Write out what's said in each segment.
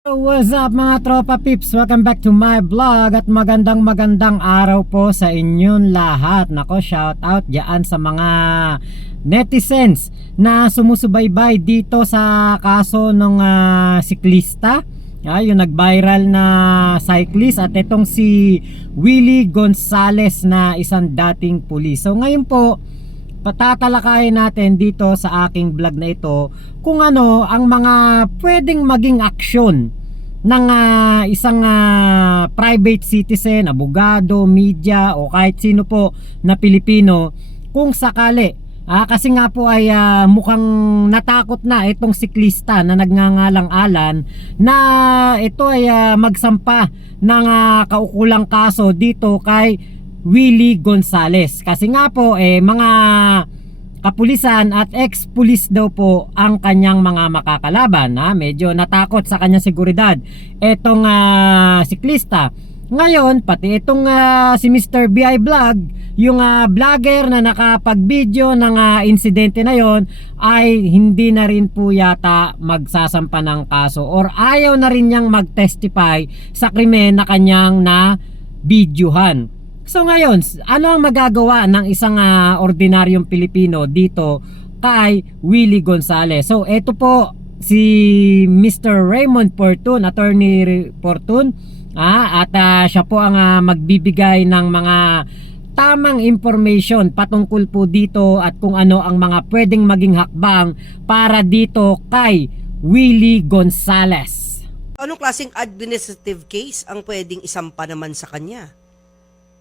What's up mga tropa pips? Welcome back to my vlog at magandang araw po sa inyong lahat. Nako, shout out dyan sa mga netizens na sumusubaybay dito sa kaso ng siklista, yung nag-viral na cyclist at itong si Willie Gonzales na isang dating pulis. So ngayon po patatalakayin natin dito sa aking vlog na ito kung ano ang mga pwedeng maging aksyon ng isang private citizen, abogado, media o kahit sino po na Pilipino kung sakali kasi nga po ay mukhang natakot na itong siklista na nagngangalang-alan na ito ay magsampa ng kaukulang kaso dito kay Willie Gonzales. Kasi nga po mga kapulisan at ex-pulis daw po ang kanyang mga makakalaban. Medyo natakot sa kanyang seguridad etong siklista. Ngayon pati itong si Mr. BI Vlog, yung vlogger na nakapag-video ng insidente na yon, ay hindi na rin po yata magsasampa ng kaso or ayaw na rin niyang mag-testify sa krimen na kanyang na videohan. So ngayon, ano ang magagawa ng isang ordinaryong Pilipino dito kay Willie Gonzales? So ito po si Mr. Raymond Portun, Attorney Portun, at siya po ang magbibigay ng mga tamang information patungkol po dito at kung ano ang mga pwedeng maging hakbang para dito kay Willie Gonzales. Anong klaseng administrative case ang pwedeng isampa naman sa kanya?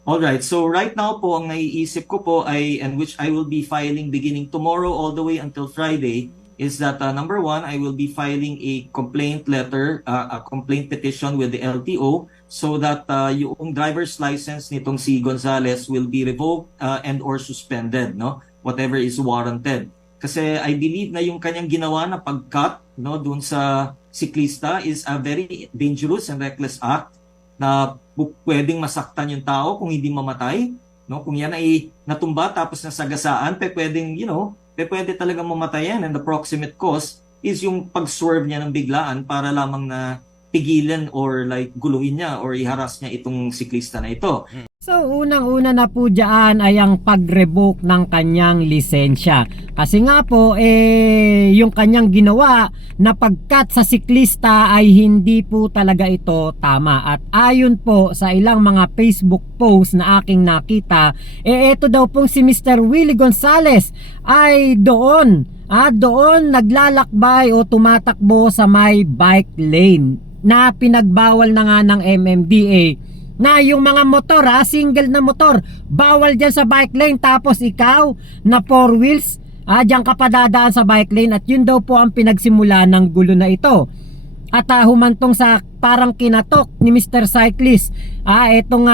Alright, so right now po ang naiisip ko po ay, and which I will be filing beginning tomorrow all the way until Friday, is that number one, I will be filing a complaint letter, a complaint petition with the LTO so that yung driver's license nitong si Gonzales will be revoked and or suspended, no? Whatever is warranted. Kasi I believe na yung kanyang ginawa na pag-cut, no, dun sa siklista is a very dangerous and reckless act na pwedeng masaktan yung tao kung hindi mamatay, no? Kung yan ay natumba tapos nasagasaan, pwedeng, pwede talagang mamatay yan, and the proximate cause is yung pag-swerve niya ng biglaan para lamang na pigilan or like guluhin niya or i-harass niya itong siklista na ito. So unang-una na po dyan ay ang pag-revoke ng kanyang lisensya. Kasi nga po yung kanyang ginawa na pag-cut sa siklista ay hindi po talaga ito tama. At ayon po sa ilang mga Facebook post na aking nakita, ito daw pong si Mr. Willie Gonzales ay doon naglalakbay o tumatakbo sa may bike lane na pinagbawal na nga ng MMDA na yung mga motor single na motor bawal dyan sa bike lane, tapos ikaw na four wheels dyan ka padadaan sa bike lane. At yun daw po ang pinagsimula ng gulo na ito at humantong sa parang kinatok ni Mr. Cyclist itong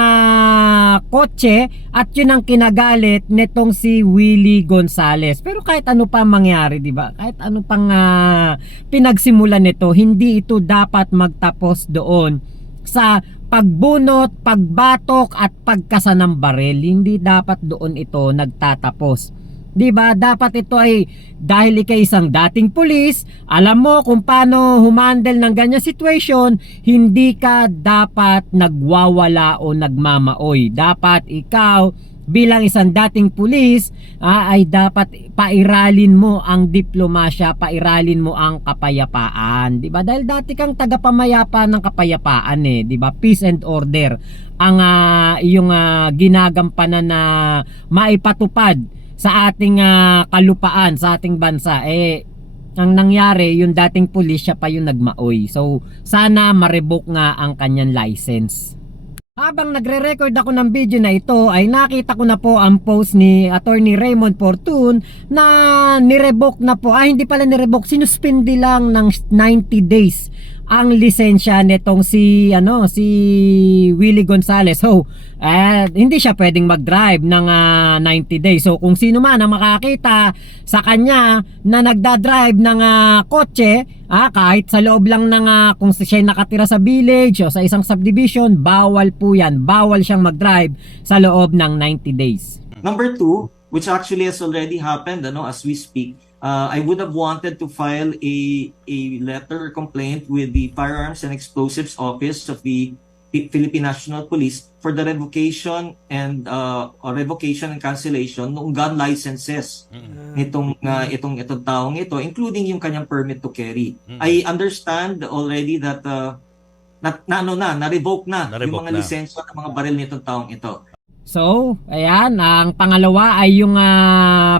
kotse at yun ang kinagalit netong si Willie Gonzales. Pero kahit ano pa mangyari, di ba? Kahit ano pang pinagsimulan nito, hindi ito dapat magtapos doon sa pagbunot, pagbatok at pagkasa ng baril. Hindi dapat doon ito nagtatapos. 'Di ba? Dapat ito ay dahil ikay isang dating pulis, alam mo kung paano humandle ng ganyan situation, hindi ka dapat nagwawala o nagmamaoy. Dapat ikaw bilang isang dating pulis ay dapat pairalin mo ang diplomasya, pairalin mo ang kapayapaan, 'di ba? Dahil dati kang tagapamayapa ng kapayapaan 'di ba? Peace and order ang iyong ginagampanan na maipatupad sa ating kalupaan, sa ating bansa. Ang nangyari, yung dating pulis siya pa yung nagmaoy. So sana ma-revoke nga ang kanyang license. Habang nagre-record ako ng video na ito ay nakita ko na po ang post ni Attorney Raymond Portun na nirevoke na po, hindi pala nirevoke, sinuspindi lang ng 90 days ang lisensya nitong si Willie Gonzales. So hindi siya pwedeng mag-drive ng 90 days. So kung sino man ang makakita sa kanya na nagda-drive ng kotse kahit sa loob lang ng kung siya nakatira sa village o sa isang subdivision, bawal po yan. Bawal siyang mag-drive sa loob ng 90 days. Number two, which actually has already happened as we speak, I would have wanted to file a letter complaint with the Firearms and Explosives Office of the Philippine National Police for the revocation and cancellation ng gun licenses itong taong ito, including yung kanyang permit to carry. I understand already that na-revoke na yung mga lisensya ng mga baril nitong taong ito. So, ayan, ang pangalawa ay yung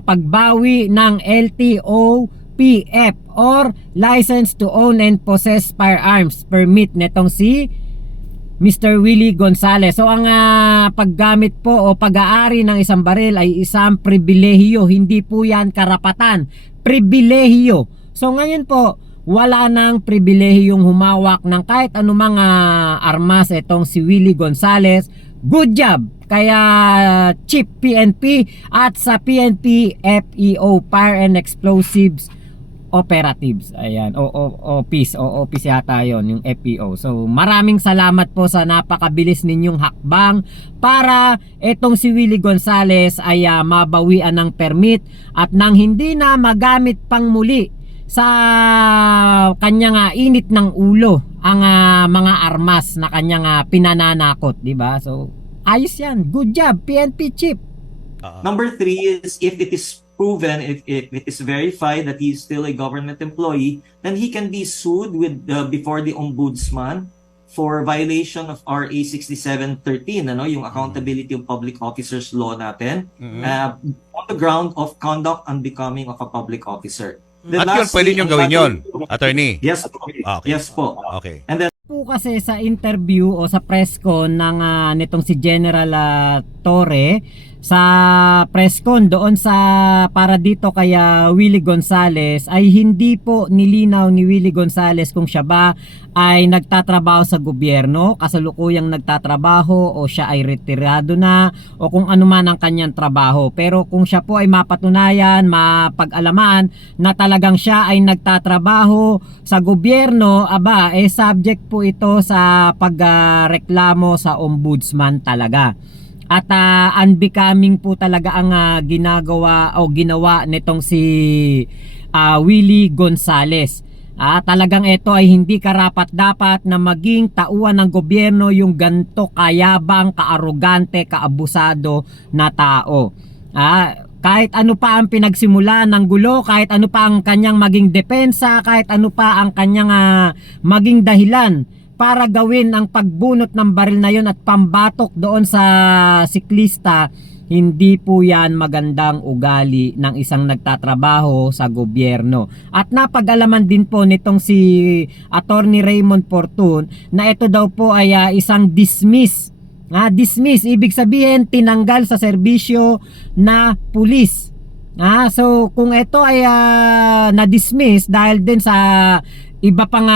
pagbawi ng LTO-PF or License to Own and Possess Firearms Permit netong si Mr. Willie Gonzales. So, ang paggamit po o pag-aari ng isang baril ay isang pribilehiyo. Hindi po yan karapatan. Pribilehiyo. So, ngayon po, wala nang pribilehiyong humawak ng kahit anumang armas itong si Willie Gonzales. Good job! Kaya Chief PNP at sa PNP FEO Fire and Explosives Operatives. Ayan, office yata yon yung FEO. So maraming salamat po sa napakabilis ninyong hakbang para etong si Willie Gonzales ay mabawian ng permit at nang hindi na magamit pang muli sa kanyang init ng ulo ang mga armas na kanyang pinananakot, di ba? So ayos yan. Good job, PNP Chief. Number 3 is if it is proven, if it is verified that he is still a government employee, then he can be sued before the Ombudsman for violation of RA 6713, yung Accountability of Public Officers Law natin, on the ground of conduct unbecoming of a public officer. At yun, pwede nyo gawin yun, attorney? Yes po. Okay. Yes po. Okay. And then Po kasi sa interview o sa press con ng nitong si General Torre sa press con doon sa para dito kaya Willie Gonzales ay hindi po nilinaw ni Willie Gonzales kung siya ba ay nagtatrabaho sa gobyerno, kasalukuyang nagtatrabaho o siya ay retirado na o kung ano man ang kanyang trabaho. Pero kung siya po ay mapatunayan, mapag-alaman na talagang siya ay nagtatrabaho sa gobyerno, subject po ito sa pagreklamo sa ombudsman talaga. At unbecoming po talaga ang ginagawa o ginawa nitong si Willie Gonzales. Talagang ito ay hindi karapat-dapat na maging tauhan ng gobyerno yung ganto kayabang, kaarogante, kaabusado na tao. Kahit ano pa ang pinagsimula ng gulo, kahit ano pa ang kanyang maging depensa, kahit ano pa ang kanyang maging dahilan para gawin ang pagbunot ng baril na yon at pambatok doon sa siklista, hindi po yan magandang ugali ng isang nagtatrabaho sa gobyerno. At napag-alaman din po nitong si Attorney Raymond Fortun na ito daw po ay isang dismiss. Dismiss, ibig sabihin tinanggal sa serbisyo na pulis. So kung ito ay na-dismiss dahil din sa iba pang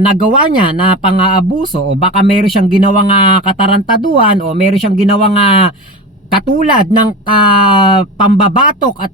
nagawa niya na pang-aabuso o baka meron siyang ginawang katarantaduhan o meron siyang ginawang katulad ng pambabatok at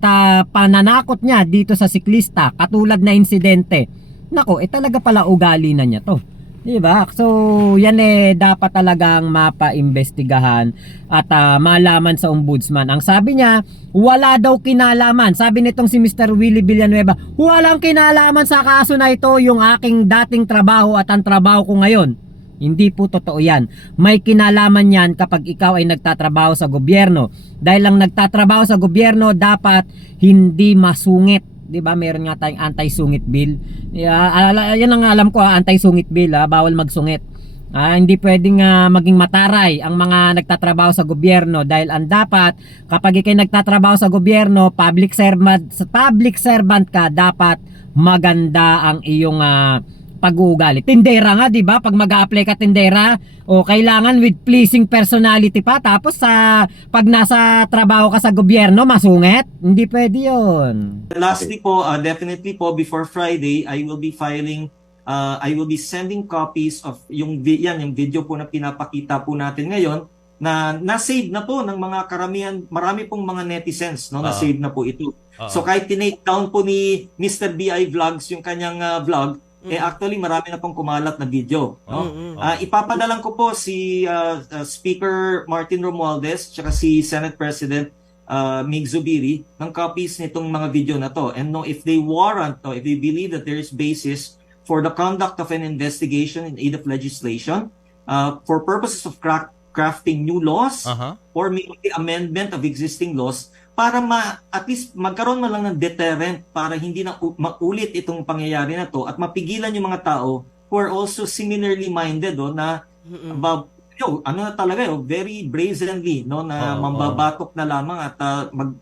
pananakot niya dito sa siklista, katulad na insidente. Nako, talaga pala ugali na niya to. Diba? So, yan dapat talagang mapaimbestigahan at malaman sa ombudsman. Ang sabi niya, wala daw kinalaman. Sabi nitong si Mr. Willie Villanueva, walang kinalaman sa kaso na ito yung aking dating trabaho at ang trabaho ko ngayon. Hindi po totoo yan. May kinalaman yan kapag ikaw ay nagtatrabaho sa gobyerno. Dahil lang nagtatrabaho sa gobyerno, dapat hindi masungit. Diba, meron nga tayong anti-sungit bill. Yan ang alam ko, anti-sungit bill, bawal magsungit. Hindi pwedeng maging mataray ang mga nagtatrabaho sa gobyerno dahil ang dapat kapag ikay nagtatrabaho sa gobyerno, public servant ka, dapat maganda ang iyong pag-uugali. Tindera nga, 'di ba? Pag mag-a-apply ka tindera, kailangan with pleasing personality pa, tapos pag nasa trabaho ka sa gobyerno, masungit. Hindi pwede 'yon. Lastly po, definitely po before Friday, I will be sending copies of yung video po na pinapakita po natin ngayon na na-save na po ng mga marami pong mga netizens, no? Na-save na po ito. So kahit tinake down po ni Mr. BI Vlogs yung kanyang vlog, actually marami na pong kumalat na video, no? Ipapadalan ko po si Speaker Martin Romualdez at si Senate President Mig Zubiri ng copies nitong mga video na to. And no, if they warrant or if they believe that there is basis for the conduct of an investigation in aid of legislation for purposes of crafting new laws or maybe the amendment of existing laws para at least magkaroon man lang ng deterrent para hindi na maulit itong pangyayari na to at mapigilan yung mga tao who are also similarly minded na ano na talaga very brazenly na mambabatok na lamang at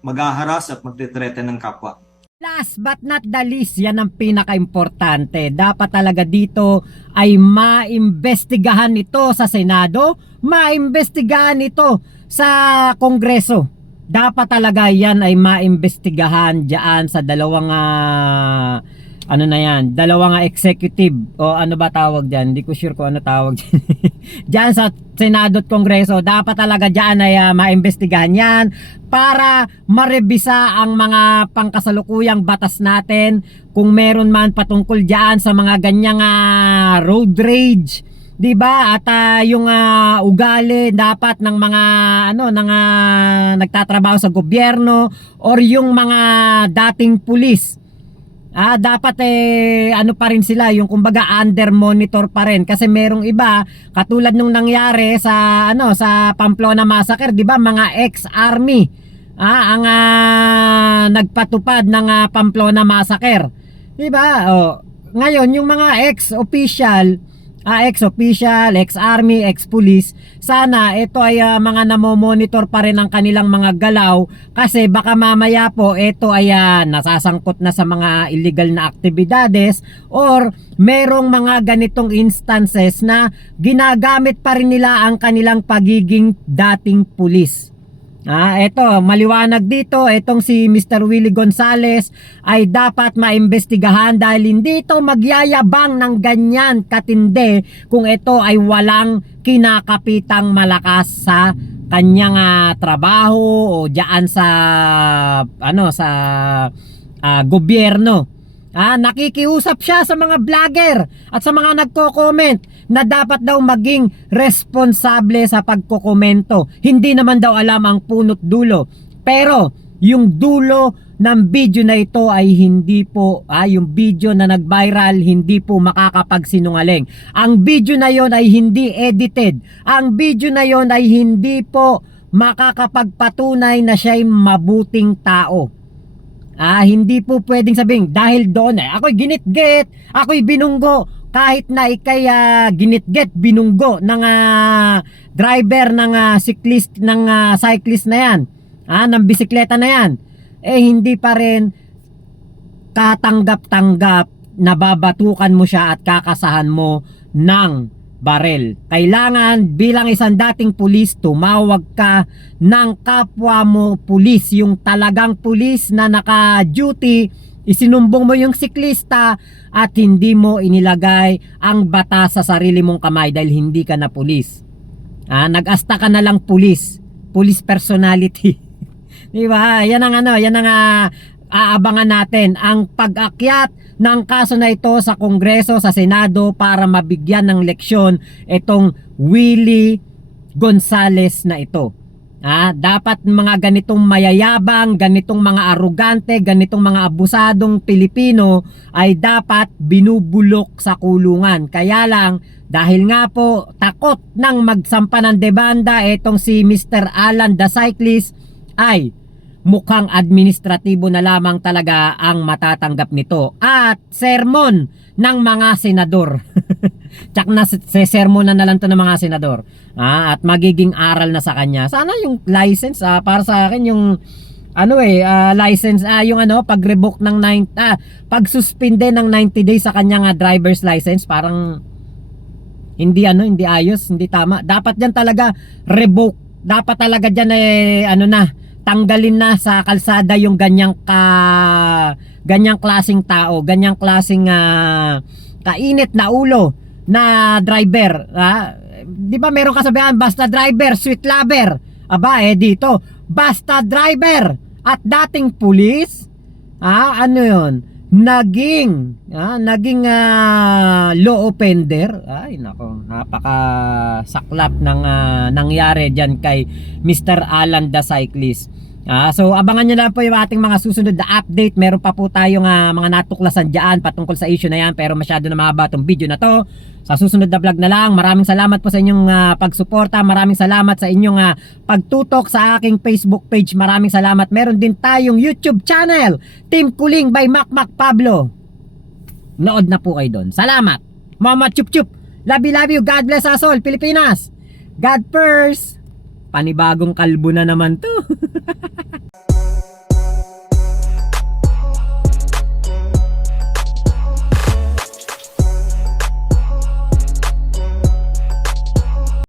maghaharas at magte-threaten ng kapwa. Last but not the least, yan ang pinaka-importante. Dapat talaga dito ay maimbestigahan ito sa Senado, maimbestigahan ito sa Kongreso. Dapat talaga yan ay maimbestigahan diyan sa dalawang dalawang executive o ano ba tawag diyan? Hindi ko sure kung ano tawag diyan. Diyan sa Senado at Kongreso, dapat talaga diyan ay maimbestigahan yan para marebisa ang mga pangkasalukuyang batas natin kung meron man patungkol diyan sa mga ganyang road rage. 'Di ba? At yung ugali dapat ng mga nagtatrabaho sa gobyerno or yung mga dating pulis. Dapat pa rin sila, yung kumbaga under monitor pa rin kasi merong iba katulad nung nangyari sa sa Pamplona Massacre, 'di ba? Mga ex-army ang nagpatupad ng Pamplona Massacre. 'Di ba? Ngayon yung mga ex-official, ex-army, ex-police, sana ito ay mga namomonitor pa rin ang kanilang mga galaw kasi baka mamaya po ito ay nasasangkot na sa mga illegal na aktibidades or merong mga ganitong instances na ginagamit pa rin nila ang kanilang pagiging dating pulis. Ito, maliwanag dito, itong si Mr. Willie Gonzales ay dapat maimbestigahan dahil hindi ito magyayabang ng ganyan katindi kung ito ay walang kinakapitang malakas sa kanyang trabaho o diyan sa gobyerno. Nakikiusap siya sa mga vlogger at sa mga nagko-comment na dapat daw maging responsable sa pagkokomento. Hindi naman daw alam ang punot dulo. Pero yung dulo ng video na ito ay hindi po, yung video na nag-viral, hindi po makakapagsinungaling. Ang video na yon ay hindi edited. Ang video na yon ay hindi po makakapagpatunay na siya'y mabuting tao. Hindi po pwedeng sabihin dahil doon ako'y ginitgit, ako'y binunggo. Kahit na ikay ginitgit, binunggo ng driver ng cyclist na yan, ng bisikleta na yan, hindi pa rin katanggap-tanggap na babatukan mo siya at kakasahan mo ng barel. Kailangan bilang isang dating pulis, tumawag ka ng kapwa mo pulis, yung talagang pulis na naka-duty, isinumbong mo yung siklista at hindi mo inilagay ang batas sa sarili mong kamay dahil hindi ka na pulis. Nag-asta ka na lang pulis personality. Di ba? Yan ang aabangan natin ang pag-akyat ng kaso na ito sa Kongreso, sa Senado para mabigyan ng leksyon itong Willie Gonzales na ito. Dapat mga ganitong mayayabang, ganitong mga arugante, ganitong mga abusadong Pilipino ay dapat binubulok sa kulungan. Kaya lang, dahil nga po takot ng magsampa ng debanda itong si Mr. Alan the Cyclist, ay mukhang administratibo na lamang talaga ang matatanggap nito at sermon ng mga senador. Tsak na sermon na lang to ng mga senador. At magiging aral na sa kanya. Sana yung license para sa akin yung license yung pag-revoke ng pag-suspende ng 90 days sa kanyang driver's license, parang hindi ayos, hindi tama. Dapat diyan talaga revoke. Dapat talaga diyan tanggalin na sa kalsada yung ganyang klaseng tao, ganyang klaseng kainit na ulo na driver. Di ba meron kasabihan, basta driver, sweet lover. Dito, basta driver at dating pulis, naging law offender. Ay nako, napakasaklap ng nangyari diyan kay Mr. Alan the Cyclist. So abangan nyo lang po yung ating mga susunod na update. Meron pa po tayong mga natuklasan dyan patungkol sa issue na yan, pero masyado na mahaba itong video na to. Sa susunod na vlog na lang. Maraming salamat po sa inyong pagsuporta. Maraming salamat sa inyong pagtutok sa aking Facebook page. Maraming salamat. Meron din tayong YouTube channel, Team Kuling by Mac Pablo. Nood na po kayo doon. Salamat. Mama chup chup. Love you. God bless us all, Pilipinas. God first. Panibagong kalbo na naman to.